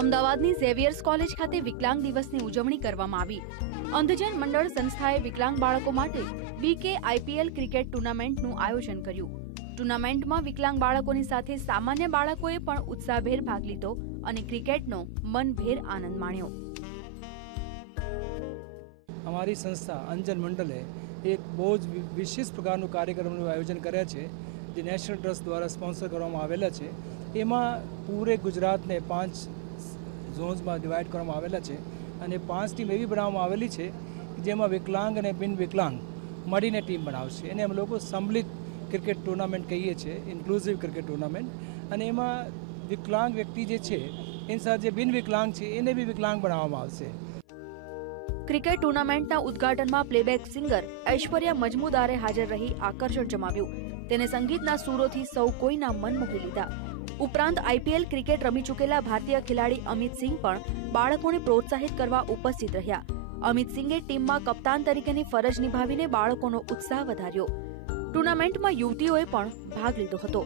અમદાવાદની Xavier's college ખાતે વિકલાંગ દિવસની ઉજવણી કરવામાં આવી. અંધજન મંડળ સંસ્થાએ વિકલાંગ બાળકો માટે બીકે આઈપીએલ ક્રિકેટ ટુર્નામેન્ટનું આયોજન કર્યું. ટુર્નામેન્ટમાં વિકલાંગ બાળકોની સાથે સામાન્ય બાળકોએ પણ ઉત્સાહભેર ભાગ લીધો અને ક્રિકેટનો મનભેર આનંદ માણ્યો. અમારી સંસ્થા અંજન મંડલે એક બહુ જ વિશેષ પ્રકારનું કાર્યક્રમનું આયોજન કર્યા છે, જે નેશનલ ટ્રસ્ટ દ્વારા સ્પોન્સર કરવામાં આવેલા છે. એમાં પૂરે ગુજરાતને પાંચ ઝોન્સમાં ડિવાઈડ કરવામાં આવેલા છે અને પાંચ ટીમ એવી બનાવવામાં આવેલી છે જેમાં વિકલાંગ અને બિન વિકલાંગ મળીને ટીમ બનાવશે. એને અમે લોકો સંમલિત ક્રિકેટ ટુર્નામેન્ટ કહીએ છીએ ઇન્ક્લુઝિવ ક્રિકેટ ટુર્નામેન્ટ અને એમાં વિકલાંગ વ્યક્તિ જે છે, એની સાથે જે બિન વિકલાંગ છે, એને બી વિકલાંગ બનાવવામાં આવશે. ક્રિકેટ ટુર્નામેન્ટના ઉદ્ઘાટનમાં પ્લેબેક સિંગર ઐશ્વર્યા મજમુદારે હાજર રહી આકર્ષણ જમાવ્યું. તેને સંગીતના સૂરોથી સૌ કોઈના મન મોહી લીધા. ઉપરાંત આઈપીએલ ક્રિકેટ રમી ચૂકેલા ભારતીય ખેલાડી અમિત સિંહ પણ બાળકોને પ્રોત્સાહિત કરવા ઉપસ્થિત રહ્યા. અમિત સિંહે ટીમમાં કપ્તાન તરીકેની ફરજ નિભાવીને બાળકોનો ઉત્સાહ વધાર્યો. ટુર્નામેન્ટમાં યુવતીઓએ પણ ભાગ લીધો હતો.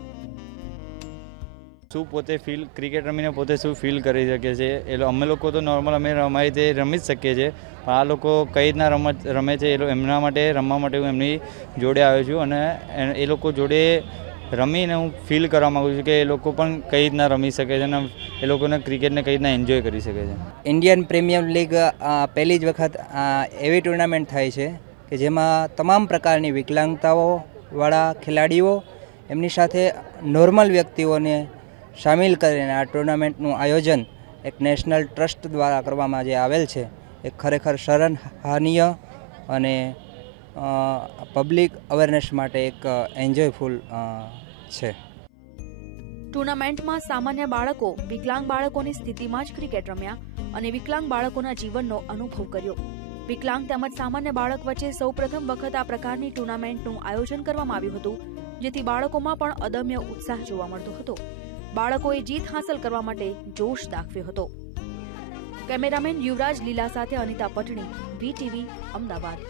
શું પોતે ફીલ ક્રિકેટ રમીને પોતે શું ફીલ કરી શકે છે? એ અમે લોકો તો નોર્મલ અમે રમાય તે રમી જ શકીએ છીએ. પણ આ લોકો કઈ રીતના રમત, રમે છે એ એમના માટે, રમવા માટે હું એમની જોડે આવ્યો છું. અને એ લોકો જોડે રમીને હું ફીલ કરવા માગું છું કે એ લોકો પણ કઈ રીતના રમી શકે છે અને એ લોકોને ક્રિકેટને કઈ રીતના એન્જોય કરી શકે છે. ઇન્ડિયન પ્રીમિયર લીગ પહેલી જ વખત એવી ટુર્નામેન્ટ થાય છે કે જેમાં તમામ પ્રકારની વિકલાંગતાઓવાળા ખેલાડીઓ એમની સાથે નોર્મલ વ્યક્તિઓને સામેલ કરીને આ ટુર્નામેન્ટનું આયોજન એક નેશનલ ટ્રસ્ટ દ્વારા કરવામાં જે આવેલ છે, એ ખરેખર સરાહનીય અને પબ્લિક અવેરનેસ માટે એક એન્જોયફુલ છે. ટુર્નામેન્ટમાં સામાન્ય બાળકો વિકલાંગ બાળકોની સ્થિતિમાં જ ક્રિકેટ રમ્યા અને વિકલાંગ બાળકોના જીવનનો અનુભવ કર્યો. વિકલાંગ તેમજ સામાન્ય બાળક વચ્ચે સૌપ્રથમ વખત આ પ્રકારની ટુર્નામેન્ટનું આયોજન કરવામાં આવ્યું હતું, જેથી બાળકોમાં પણ અદમ્ય ઉત્સાહ જોવા મળતો હતો. બાળકોએ જીત હાંસલ કરવા માટે જોશ દાખવ્યો હતો. કેમેરામેન યુવરાજ લીલા સાથે અનિતા પટણી વીટીવી અમદાવાદ.